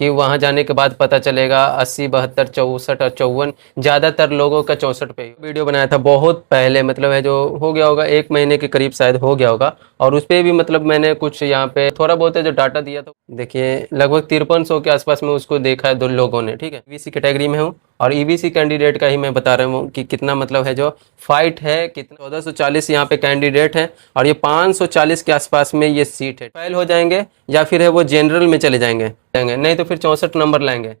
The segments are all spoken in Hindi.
कि वहाँ जाने के बाद पता चलेगा 80, 72, 64 और 54, ज़्यादातर लोगों का 64 पे ही। वीडियो बनाया था बहुत पहले, मतलब है जो हो गया होगा 1 महीने के करीब शायद हो गया होगा। और उस पर भी मतलब मैंने कुछ यहाँ पे थोड़ा बहुत है जो डाटा दिया था, देखिए लगभग 5300 के आसपास में उसको देखा है 2 लोगों ने, ठीक है। ईबीसी कैटेगरी में हूँ और ईबीसी कैंडिडेट का ही मैं बता रहा हूँ कि कितना मतलब है जो फाइट है, कितना 1440 यहाँ पे कैंडिडेट है और ये 540 के आसपास में ये सीट है। फेल हो जाएंगे या फिर है वो जनरल में चले जाएंगे, नहीं तो फिर 64 नंबर लाएंगे,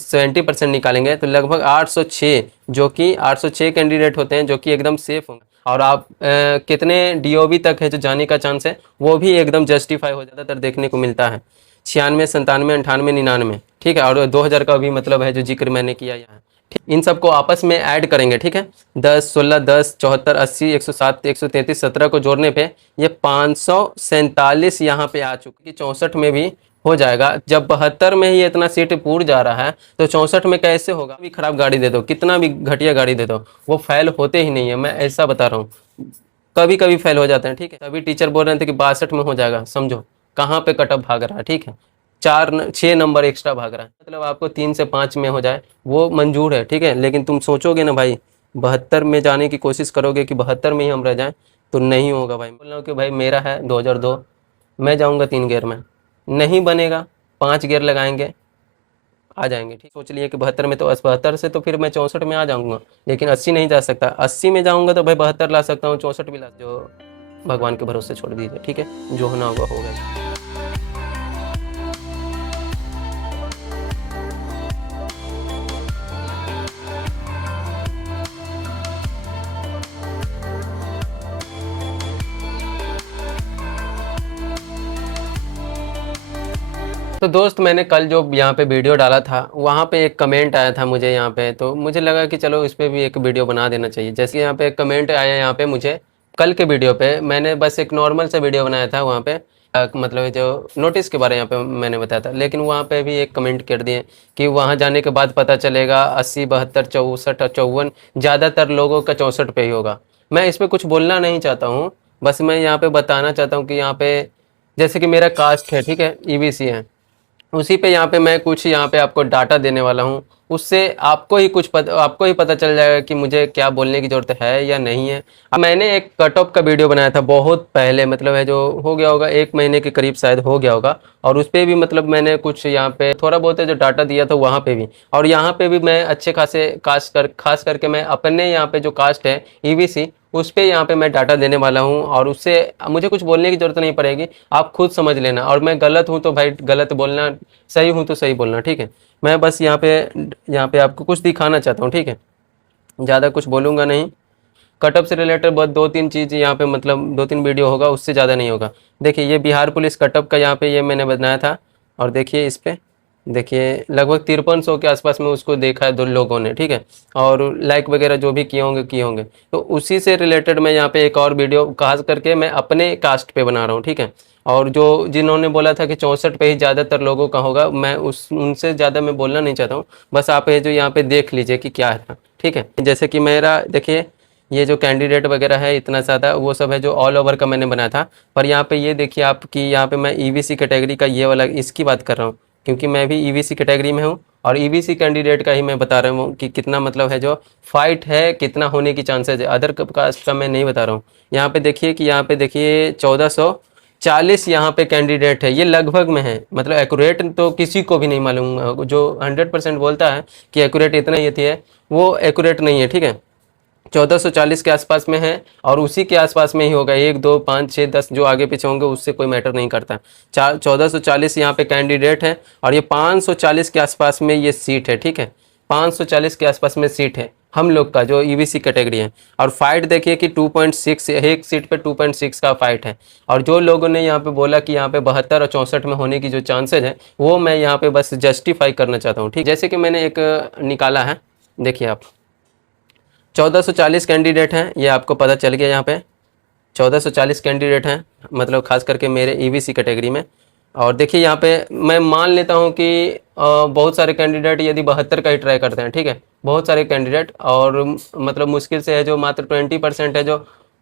70% निकालेंगे तो लगभग 806, जो कि 806 कैंडिडेट होते हैं जो कि एकदम सेफ होंगे। और आप कितने डीओबी तक है जो जाने का चांस है वो भी एकदम जस्टिफाई हो, ज़्यादातर देखने को मिलता है 96, 97, 98, 99, ठीक है। और 2000 का भी मतलब है जो जिक्र मैंने किया यहाँ, ठीक। इन सबको आपस में ऐड करेंगे, ठीक है। 10, 16, 10, 74, 80, 107, 133, 17 को जोड़ने पे ये 547 यहाँ पे आ चुकी, 64 में भी हो जाएगा। जब 72 में ही इतना सीट पूर जा रहा है तो 64 में कैसे होगा। भी खराब गाड़ी दे दो, कितना भी घटिया गाड़ी दे दो, वो फेल होते ही नहीं है, मैं ऐसा बता रहा हूँ। कभी कभी फेल हो जाते हैं, ठीक है। तभी टीचर बोल रहे थे कि 62 में हो जाएगा, समझो कहाँ पे कट ऑफ भाग रहा है, ठीक है। 6 नंबर एक्स्ट्रा भाग रहा है, मतलब आपको 3 से 5 में हो जाए वो मंजूर है, ठीक है। लेकिन तुम सोचोगे ना भाई 72 में जाने की कोशिश करोगे कि 72 में ही हम रह जाएं, तो नहीं होगा भाई। बोल रहा हूँ कि भाई मेरा है 2002, मैं जाऊँगा 3 गियर में, नहीं बनेगा 5 गियर लगाएंगे, आ जाएंगे, ठीक। सोच लिए कि 72 में, तो 72 से तो फिर मैं 64 में आ जाऊंगा, लेकिन 80 नहीं जा सकता। 80 में जाऊंगा तो भाई 72 ला सकता हूँ, 64 भी ला, जो भगवान के भरोसे छोड़ दीजिए, ठीक है। जो होना होगा होगा। तो दोस्त, मैंने कल जो यहाँ पे वीडियो डाला था वहाँ पे एक कमेंट आया था मुझे यहाँ पे, तो मुझे लगा कि चलो इस पे भी एक वीडियो बना देना चाहिए। जैसे यहाँ पे एक कमेंट आया यहाँ पे मुझे, कल के वीडियो पे मैंने बस एक नॉर्मल सा वीडियो बनाया था वहाँ पे, मतलब जो नोटिस के बारे यहाँ पे मैंने बताया था, लेकिन वहाँ पे भी एक कमेंट कर दिए कि वहाँ जाने के बाद पता चलेगा 80, 72, 64 और 54, ज़्यादातर लोगों का 64 पे ही होगा। मैं इस पर कुछ बोलना नहीं चाहता हूँ, बस मैं यहाँ पे बताना चाहता हूँ कि यहाँ पे जैसे कि मेरा कास्ट है, ठीक है, ईबीसी है, उसी पे यहाँ पे मैं कुछ यहाँ पे आपको डाटा देने वाला हूँ। उससे आपको ही पता चल जाएगा कि मुझे क्या बोलने की ज़रूरत है या नहीं है। अब मैंने एक कट ऑफ का वीडियो बनाया था बहुत पहले, मतलब है जो हो गया होगा 1 महीने के करीब शायद हो गया होगा। और उस पर भी मतलब मैंने कुछ यहाँ पे थोड़ा बहुत है जो डाटा दिया था वहाँ पे भी, और यहाँ पे भी मैं अच्छे खासे खास करके मैं अपने यहाँ पे जो कास्ट है ईबीसी, उस पे यहाँ पे मैं डाटा देने वाला हूँ। और उससे मुझे कुछ बोलने की जरूरत नहीं पड़ेगी, आप खुद समझ लेना। और मैं गलत हूँ तो भाई गलत बोलना, सही हूँ तो सही बोलना, ठीक है। मैं बस यहाँ पे आपको कुछ दिखाना चाहता हूँ, ठीक है। ज़्यादा कुछ बोलूँगा नहीं। कटअप से रिलेटेड बहुत 2-3 चीज़ यहाँ पे, मतलब 2-3 वीडियो होगा, उससे ज़्यादा नहीं होगा। देखिए ये बिहार पुलिस कटअप का यहाँ पे ये मैंने बनाया था, और देखिए इस पे देखिए लगभग 5300 के आसपास में उसको देखा है 2 लोगों ने, ठीक है। और लाइक वगैरह जो भी किए होंगे, तो उसी से रिलेटेड मैं यहाँ पे एक और वीडियो खास करके मैं अपने कास्ट पे बना रहा हूँ, ठीक है। और जो जिन्होंने बोला था कि 64 पे ही ज़्यादातर लोगों का होगा, मैं उनसे ज़्यादा मैं बोलना नहीं चाहता हूँ। बस आप ये जो यहाँ पे देख लीजिए कि क्या है, ठीक है। जैसे कि मेरा देखिए ये जो कैंडिडेट वगैरह है इतना ज़्यादा, वो सब है जो ऑल ओवर का मैंने बनाया था। पर यहाँ पे ये देखिए आप कि यहाँ पे मैं ईबीसी कैटेगरी का ये वाला इसकी बात कर रहा हूँ, क्योंकि मैं भी ईबीसी कैटेगरी में हूँ और ईबीसी कैंडिडेट का ही मैं बता रहा हूँ कि कितना मतलब है जो फाइट है, कितना होने की चांसेस है। अदर कास्ट का मैं नहीं बता रहा हूँ। यहाँ पे देखिए कि यहाँ पे देखिए 1440 यहाँ पे कैंडिडेट है, ये लगभग में है, मतलब एक्यूरेट तो किसी को भी नहीं मालूम। जो 100% बोलता है कि एक्यूरेट इतना ही है, वो एक्यूरेट नहीं है, ठीक है। 1440 के आसपास में है और उसी के आसपास में ही होगा। 1, 2, 5, 6, 10 जो आगे पीछे होंगे उससे कोई मैटर नहीं करता। 1440 यहाँ पे कैंडिडेट है और ये 540 के आसपास में ये सीट है, ठीक है। 540 के आसपास में सीट है हम लोग का जो ईबीसी कैटेगरी है। और फाइट देखिए कि 2.6, एक सीट पे 2.6 का फाइट है। और जो लोगों ने यहाँ पे बोला कि यहाँ पे 72 और 64 में होने की जो चांसेज है, वो मैं यहाँ पे बस जस्टिफाई करना चाहता हूँ, ठीक। जैसे कि मैंने एक निकाला है, देखिए आप 1440 कैंडिडेट हैं, ये आपको पता चल गया। यहाँ पे 1440 कैंडिडेट हैं, मतलब खास करके मेरे ईबीसी कैटेगरी में। और देखिए यहाँ पे मैं मान लेता हूँ कि बहुत सारे कैंडिडेट यदि 72 का ही ट्राई करते हैं, ठीक है। बहुत सारे कैंडिडेट, और मतलब मुश्किल से है जो मात्र 20% है जो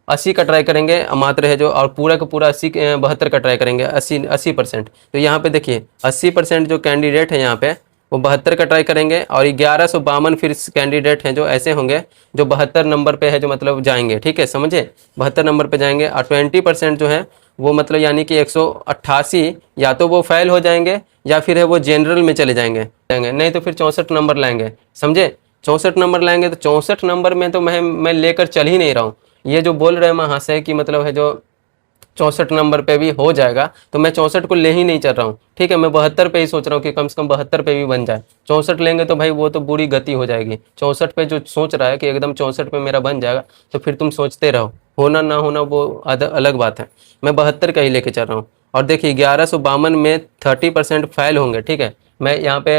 80 का ट्राई करेंगे मात्र है जो, और पूरा का पूरा 72 का ट्राई करेंगे, 80%। तो यहाँ पे देखिए 80% जो कैंडिडेट है यहाँ पे वो 72 का ट्राई करेंगे, और 1152 फिर कैंडिडेट हैं जो ऐसे होंगे जो 72 नंबर पे है जो मतलब जाएंगे, ठीक है, समझे, 72 नंबर पे जाएंगे। और 20% जो है वो मतलब यानी कि 188 या तो वो फेल हो जाएंगे या फिर है वो जनरल में चले जाएंगे, नहीं तो फिर 64 नंबर लाएंगे, समझे। 64 नंबर लाएंगे तो 64 नंबर में तो मैं लेकर चल ही नहीं रहा हूँ। ये जो बोल रहे हैं महाशय कि मतलब है जो 64 नंबर पे भी हो जाएगा, तो मैं 64 को ले ही नहीं चल रहा हूँ, ठीक है। मैं 72 पे ही सोच रहा हूँ कि कम से कम 72 पे भी बन जाए। 64 लेंगे तो भाई वो तो बुरी गति हो जाएगी। 64 पे जो सोच रहा है कि एकदम 64 पे मेरा बन जाएगा, तो फिर तुम सोचते रहो, होना ना होना वो अलग बात है। मैं 72 का ही लेके चल रहा हूँ। और देखिए 1152 में 30% फेल होंगे, ठीक है। मैं यहाँ पे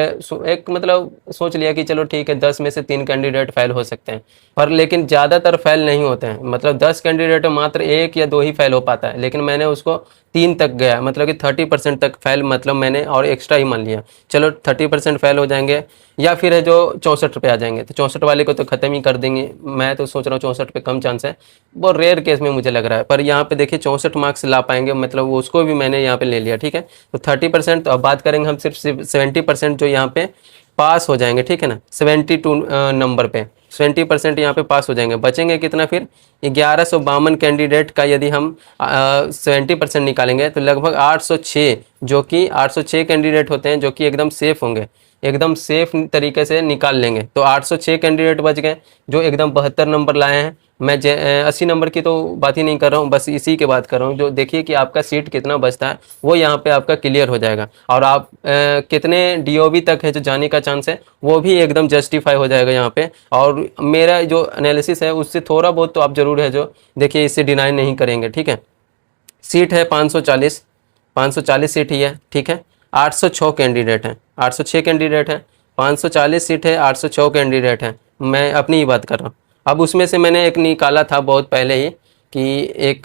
एक मतलब सोच लिया कि चलो ठीक है 10 में से 3 कैंडिडेट फेल हो सकते हैं, पर लेकिन ज़्यादातर फेल नहीं होते हैं। मतलब 10 कैंडिडेट में मात्र 1 या 2 ही फेल हो पाता है, लेकिन मैंने उसको 3 तक गया, मतलब कि 30% तक फेल मतलब मैंने और एक्स्ट्रा ही मान लिया। चलो 30% फेल हो जाएंगे या फिर है जो 64 पे आ जाएंगे, तो 64 वाले को तो ख़त्म ही कर देंगे। मैं तो सोच रहा हूँ 64 पे कम चांस है, वो रेयर केस में मुझे लग रहा है। पर यहाँ पे देखिए 64 मार्क्स ला पाएंगे, मतलब वो उसको भी मैंने यहाँ पे ले लिया, ठीक है। तो 30%, तो अब बात करेंगे हम सिर्फ 70% जो यहाँ पे पास हो जाएंगे, ठीक है ना। 72 नंबर पे 70% यहाँ पे पास हो जाएंगे। बचेंगे कितना फिर, 1152 कैंडिडेट का यदि हम 70% निकालेंगे तो लगभग 806, जो कि 806 कैंडिडेट होते हैं जो कि एकदम सेफ होंगे, एकदम सेफ तरीके से निकाल लेंगे। तो 806 कैंडिडेट बच गए जो एकदम 72 नंबर लाए हैं। मैं 80 नंबर की तो बात ही नहीं कर रहा हूँ, बस इसी की बात कर रहा हूँ। जो देखिए कि आपका सीट कितना बचता है वो यहाँ पे आपका क्लियर हो जाएगा, और आप कितने डीओबी तक है जो जाने का चांस है वो भी एकदम जस्टिफाई हो जाएगा यहाँ पे। और मेरा जो एनालिसिस है उससे थोड़ा बहुत तो आप जरूर है जो देखिए इससे डिनाई नहीं करेंगे, ठीक है। सीट है 540, 540 सीट ही है, ठीक है। 806 कैंडिडेट हैं, 806 कैंडिडेट हैं, 540 सीट है, 806 कैंडिडेट हैं। मैं अपनी ही बात कर रहा हूँ। अब उसमें से मैंने एक निकाला था बहुत पहले ही, कि एक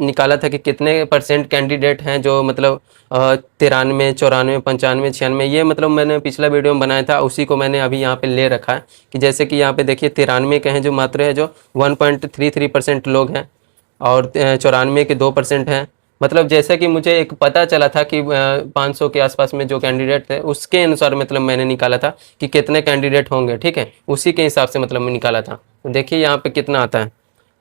निकाला था कि कितने परसेंट कैंडिडेट हैं जो मतलब 93, 94, 95, 96, ये मतलब मैंने पिछला वीडियो में बनाया था, उसी को मैंने अभी यहाँ पे ले रखा है। कि जैसे कि यहाँ पे देखिए 93 के हैं जो मात्र है जो 1.33% लोग हैं, और 94 के 2% हैं। मतलब जैसा कि मुझे एक पता चला था कि 500 के आसपास में जो कैंडिडेट थे उसके अनुसार मतलब मैंने निकाला था कि कितने कैंडिडेट होंगे, ठीक है, उसी के हिसाब से मतलब मैं निकाला था। तो देखिए यहाँ पे कितना आता है।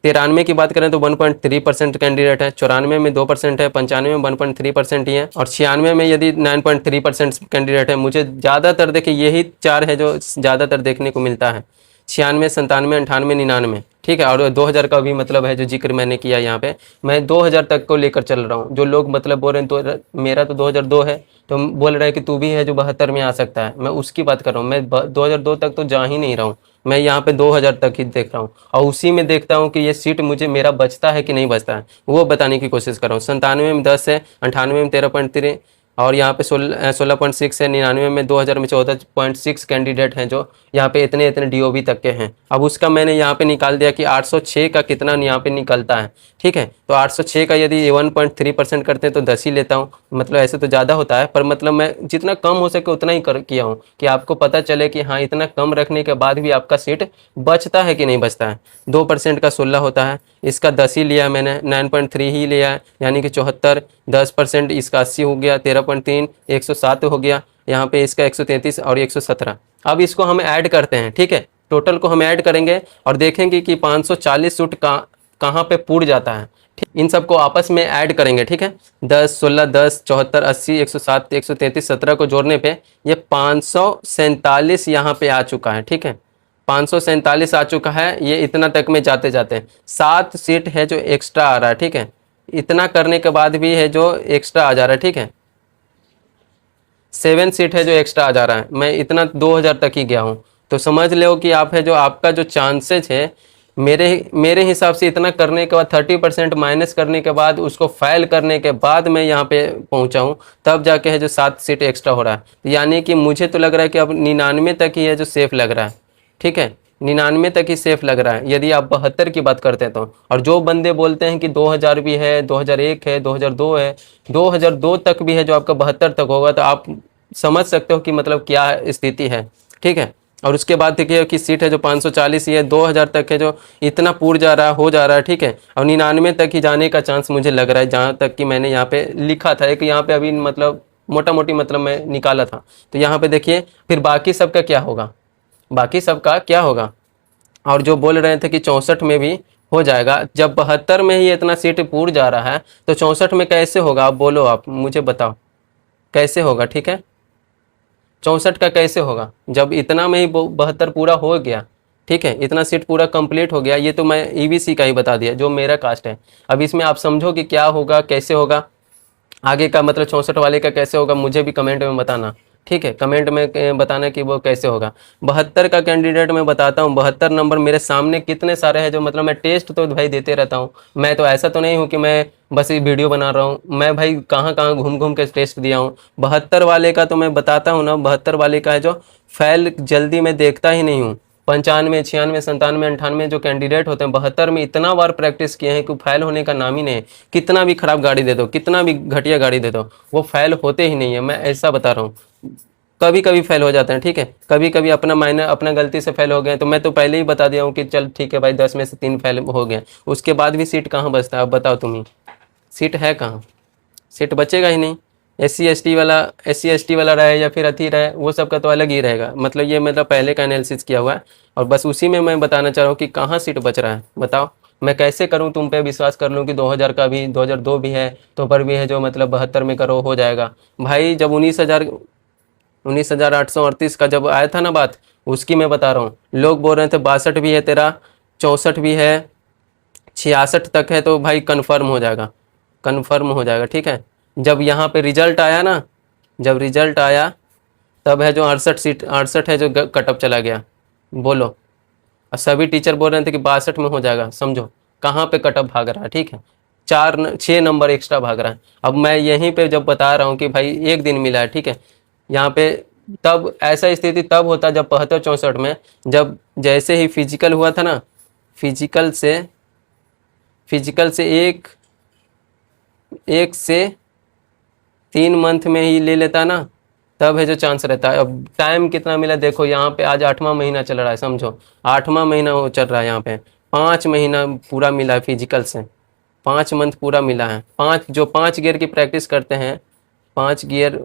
93 की बात करें तो 1.3% कैंडिडेट है, 94 में 2% है, 95 में 1.3% ही है, और 96 में यदि 9.3% कैंडिडेट है। मुझे ज़्यादातर देखिए यही चार है जो ज़्यादातर देखने को मिलता है, 96, 97, 98, 99, ठीक है। और 2000 का भी मतलब है जो जिक्र मैंने किया यहाँ पे, मैं 2000 तक को लेकर चल रहा हूँ। जो लोग मतलब बोल रहे हैं तो मेरा तो 2002 है, तो बोल रहे हैं कि तू भी है जो 72 में आ सकता है, मैं उसकी बात कर रहा हूँ। मैं 2002 तक तो जा ही नहीं रहा हूँ, मैं यहाँ पे 2000 तक ही देख रहा हूँ, और उसी में देखता हूँ कि ये सीट मुझे मेरा बचता है कि नहीं बचता है, वो बताने की कोशिश कर रहा हूँ। 97 में 10 है, 98 में 13.3, और यहाँ पे 16.6 है, 99 में 2000 में 14.6 कैंडिडेट हैं जो यहाँ पे इतने इतने डीओबी तक के हैं। अब उसका मैंने यहाँ पे निकाल दिया कि 806 का कितना यहाँ पे निकलता है, ठीक है। तो 806 का यदि 1.3% करते हैं तो 10 ही लेता हूँ, मतलब ऐसे तो ज़्यादा होता है, पर मतलब मैं जितना कम हो सके उतना ही किया हूँ कि आपको पता चले कि हाँ इतना कम रखने के बाद भी आपका सीट बचता है कि नहीं बचता है। 2% का 16 होता है, इसका 10 ही लिया मैंने, 9.3 ही लिया है, यानी कि 74। 10% इसका 80 हो गया, 13.3, 107 हो गया। यहाँ पे इसका 133 और 117। अब इसको हम ऐड करते हैं, ठीक है, टोटल को हम ऐड करेंगे और देखेंगे कि 540 सूट कहाँ पे पूर जाता है। ठीक, इन सबको आपस में ऐड करेंगे, ठीक है। 10, 16, 10, 74, 80, 107, 133, 17 को जोड़ने पे ये 547 यहाँ पे आ चुका है, ठीक है। 547 आ चुका है, ये इतना तक में जाते जाते 7 सीट है जो एक्स्ट्रा आ रहा है, ठीक है। इतना करने के बाद भी है जो एक्स्ट्रा आ जा रहा है, ठीक है। 7 सीट है जो एक्स्ट्रा आ जा रहा है, मैं इतना 2000 तक ही गया हूँ। तो समझ लो कि आप है जो आपका जो चांसेस है, मेरे मेरे हिसाब से इतना करने के बाद 30% माइनस करने के बाद उसको फाइल करने के बाद मैं यहाँ पे पहुँचा हूँ, तब जाके है जो 7 सीट एक्स्ट्रा हो रहा है। यानी कि मुझे तो लग रहा है कि अब 99 तक ही है जो सेफ लग रहा है, ठीक है। 99 तक ही सेफ लग रहा है यदि आप 72 की बात करते हैं तो। और जो बंदे बोलते हैं कि 2000 भी है, 2001 है, 2002 है, 2002 तक भी है जो आपका 72 तक होगा, तो आप समझ सकते हो कि मतलब क्या स्थिति है, ठीक है। और उसके बाद देखिए कि सीट है जो 540 ही है, 2000 तक है जो इतना पूर जा रहा हो जा रहा है, ठीक है। और 99 तक ही जाने का चांस मुझे लग रहा है, जहाँ तक कि मैंने यहाँ पे लिखा था, एक यहाँ पे अभी मतलब मोटा मोटी मतलब मैं निकाला था। तो यहाँ पे देखिए फिर बाकी सबका क्या होगा, बाकी सबका क्या होगा। और जो बोल रहे थे कि 64 में भी हो जाएगा, जब 72 में ही इतना सीट पूर जा रहा है तो 64 में कैसे होगा, आप बोलो, आप मुझे बताओ कैसे होगा, ठीक है। 64 का कैसे होगा जब इतना में ही 72 पूरा हो गया, ठीक है, इतना सीट पूरा कंप्लीट हो गया। ये तो मैं ईबीसी का ही बता दिया जो मेरा कास्ट है। अब इसमें आप समझो कि क्या होगा, कैसे होगा आगे का, मतलब 64 वाले का कैसे होगा, मुझे भी कमेंट में बताना, ठीक है। कमेंट में बताना कि वो कैसे होगा। 72 का कैंडिडेट मैं बताता हूँ, 72 नंबर मेरे सामने कितने सारे हैं जो मतलब मैं टेस्ट तो भाई देते रहता हूँ। मैं तो ऐसा तो नहीं हूँ कि मैं बस ये वीडियो बना रहा हूँ, मैं भाई कहाँ कहाँ घूम घूम के टेस्ट दिया हूँ। 72 वाले का तो मैं बताता हूँ ना, 72 वाले का है जो फैल जल्दी मैं देखता ही नहीं हूँ। 95, 96, 97, 98 जो कैंडिडेट होते हैं, 72 में इतना बार प्रैक्टिस किए हैं कि फैल होने का नाम ही नहीं है। कितना भी खराब गाड़ी दे दो, कितना भी घटिया गाड़ी दे दो, वो फैल होते ही नहीं है, मैं ऐसा बता रहा हूँ। कभी कभी फेल हो जाते हैं, ठीक है, कभी कभी अपना माइनर अपना गलती से फेल हो गए तो मैं तो पहले ही बता दिया हूँ कि चल ठीक है भाई 10 में से 3 फेल हो गए, उसके बाद भी सीट कहाँ बचता है, अब बताओ तुम ही, सीट है कहाँ, सीट बचेगा ही नहीं। एस सी एस टी वाला रहे या फिर अथी रहे, वो सब का तो अलग ही रहेगा, मतलब ये मतलब पहले का एनालिसिस किया हुआ है। और बस उसी में मैं बताना चाह रहा हूँ कि कहाँ सीट बच रहा है, बताओ। मैं कैसे करूँ तुम पे विश्वास कर लूँ कि 2000 का भी 2002 भी है तो पर भी है जो मतलब 72 में करो हो जाएगा। भाई जब 19,838 का जब आया था ना बात, उसकी मैं बता रहा हूँ। लोग बोल रहे थे 62 भी है तेरा, 64 भी है, 66 तक है तो भाई कन्फर्म हो जाएगा, कन्फर्म हो जाएगा, ठीक है। जब यहाँ पे रिजल्ट आया ना, जब रिजल्ट आया तब है जो 68 है जो कटअप चला गया, बोलो। और सभी टीचर बोल रहे थे कि 62 में हो जाएगा, समझो कहाँ पे कटअप भाग रहा है, ठीक है। 6 नंबर एक्स्ट्रा भाग रहा है। अब मैं यहीं पे जब बता रहा हूँ कि भाई एक दिन मिला है, ठीक है, यहाँ पे तब ऐसा स्थिति तब होता जब 72 64 में, जब जैसे ही फिजिकल हुआ था ना, फिजिकल से फिजिकल से एक एक से 3 मंथ में ही ले लेता ना, तब है जो चांस रहता है। अब टाइम कितना मिला देखो, यहाँ पे आज 8वां महीना चल रहा है, समझो 8वां महीना हो चल रहा है, यहाँ पे 5 महीना पूरा मिला है फिजिकल से, 5 मंथ पूरा मिला है। जो 5 गियर की प्रैक्टिस करते हैं, 5 गियर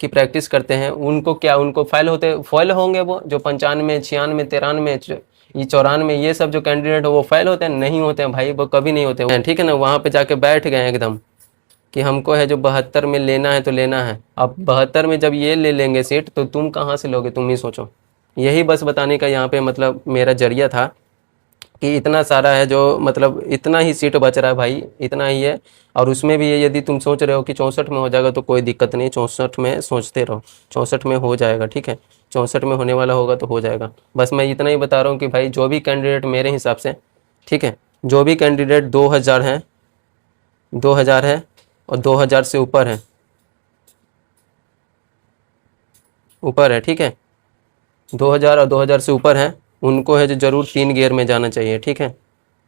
की प्रैक्टिस करते हैं, उनको क्या, उनको फेल होंगे वो जो 95, 96, 93, ये 94, ये सब जो कैंडिडेट है वो फेल होते हैं, नहीं होते हैं भाई, वो कभी नहीं होते हैं, ठीक है ना। वहाँ पे जाके बैठ गए एकदम कि हमको है जो 72 में लेना है तो लेना है। अब 72 में जब ये ले लेंगे सीट तो तुम कहाँ से लोगे, तुम ही सोचो। यही बस बताने का यहाँ पे मतलब मेरा जरिया था कि इतना सारा है जो मतलब इतना ही सीट बच रहा है भाई, इतना ही है। और उसमें भी ये यदि तुम सोच रहे हो कि 64 में हो जाएगा तो कोई दिक्कत नहीं, 64 में सोचते रहो, 64 में हो जाएगा, ठीक है। 64 में होने वाला होगा तो हो जाएगा। बस मैं इतना ही बता रहा हूँ कि भाई जो भी कैंडिडेट मेरे हिसाब से, ठीक है, जो भी कैंडिडेट 2000 है, 2000 है और 2000 से ऊपर है, ऊपर है, ठीक है, 2000 और 2000 से ऊपर है, उनको है जो जरूर 3 गियर में जाना चाहिए, ठीक है।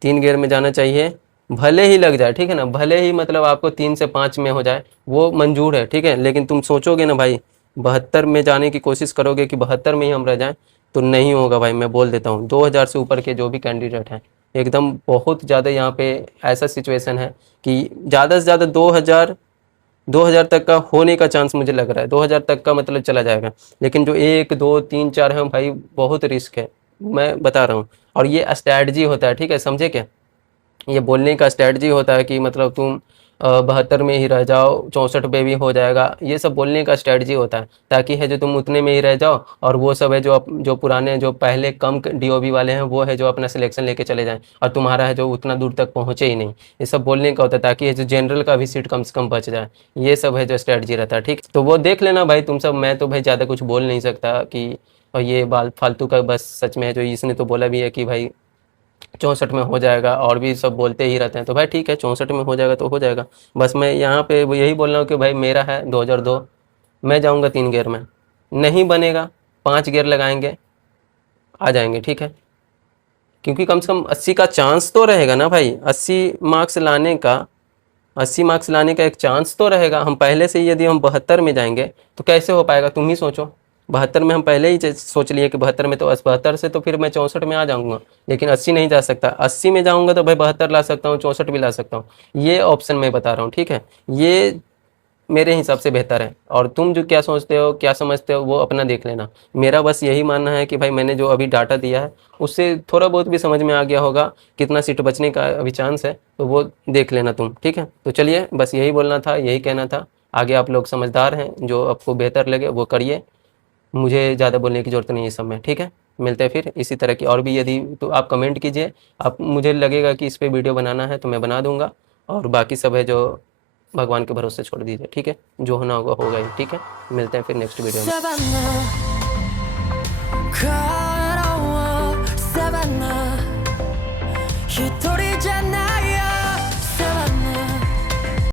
3 गियर में जाना चाहिए, भले ही लग जाए, ठीक है ना, भले ही मतलब आपको 3 से 5 में हो जाए वो मंजूर है, ठीक है। लेकिन तुम सोचोगे ना भाई 72 में जाने की कोशिश करोगे कि 72 में ही हम रह जाएं, तो नहीं होगा भाई, मैं बोल देता हूँ। 2000 से ऊपर के जो भी कैंडिडेट हैं, एकदम बहुत ज़्यादा यहाँ पे ऐसा सिचुएशन है कि ज़्यादा से ज़्यादा 2000 तक का होने का चांस मुझे लग रहा है, 2000 तक का मतलब चला जाएगा। लेकिन जो 1 2 3 4 है भाई, बहुत रिस्क है, मैं बता रहा हूँ। और ये स्ट्रैटेजी होता है, ठीक है, समझे क्या, ये बोलने का स्ट्रैटेजी होता है कि मतलब तुम 72 में ही रह जाओ, 64 पे भी हो जाएगा, ये सब बोलने का स्ट्रैटेजी होता है ताकि है जो तुम उतने में ही रह जाओ, और वो सब है जो पुराने जो पहले कम डीओबी वाले हैं वो है जो अपना सिलेक्शन लेके चले जाएं, और तुम्हारा है जो उतना दूर तक पहुँचे ही नहीं। ये सब बोलने का होता है ताकि ये जो जनरल का भी सीट कम से कम बच जाए, ये सब है जो स्ट्रैटेजी रहता है, ठीक। तो वो देख लेना भाई तुम सब, मैं तो भाई ज़्यादा कुछ बोल नहीं सकता कि, और ये बाल फालतू का बस सच में है जो इसने तो बोला भी है कि भाई 64 में हो जाएगा, और भी सब बोलते ही रहते हैं, तो भाई ठीक है 64 में हो जाएगा तो हो जाएगा। बस मैं यहाँ पे वो यही बोल रहा हूँ कि भाई मेरा है 2002, मैं जाऊँगा 3 गियर में, नहीं बनेगा 5 गियर लगाएंगे, आ जाएंगे, ठीक है। क्योंकि कम से कम 80 का चांस तो रहेगा ना भाई, 80 मार्क्स लाने का, 80 मार्क्स लाने का एक चांस तो रहेगा। हम पहले से ही यदि हम 72 में जाएंगे तो कैसे हो पाएगा, तुम ही सोचो। 72 में हम पहले ही सोच लिए कि 72 में, तो 72 से तो फिर मैं 64 में आ जाऊंगा, लेकिन 80 नहीं जा सकता। 80 में जाऊंगा तो भाई 72 ला सकता हूँ, 64 भी ला सकता हूँ। ये ऑप्शन मैं बता रहा हूँ, ठीक है। ये मेरे हिसाब से बेहतर है। और तुम जो क्या सोचते हो, क्या समझते हो, वो अपना देख लेना। मेरा बस यही मानना है कि भाई मैंने जो अभी डाटा दिया है उससे थोड़ा बहुत भी समझ में आ गया होगा, कितना सीट बचने का अभी चांस है, तो वो देख लेना तुम, ठीक है। तो चलिए, बस यही बोलना था, यही कहना था। आगे आप लोग समझदार हैं, जो आपको बेहतर लगे वो करिए। मुझे ज़्यादा बोलने की ज़रूरत नहीं है इस सब में, ठीक है। मिलते हैं फिर इसी तरह की और भी, यदि तो आप कमेंट कीजिए। आप, मुझे लगेगा कि इस पे वीडियो बनाना है तो मैं बना दूंगा। और बाकी सब है जो भगवान के भरोसे छोड़ दीजिए, ठीक है। जो होना होगा होगा ही, ठीक है। मिलते हैं फिर नेक्स्ट वीडियो में।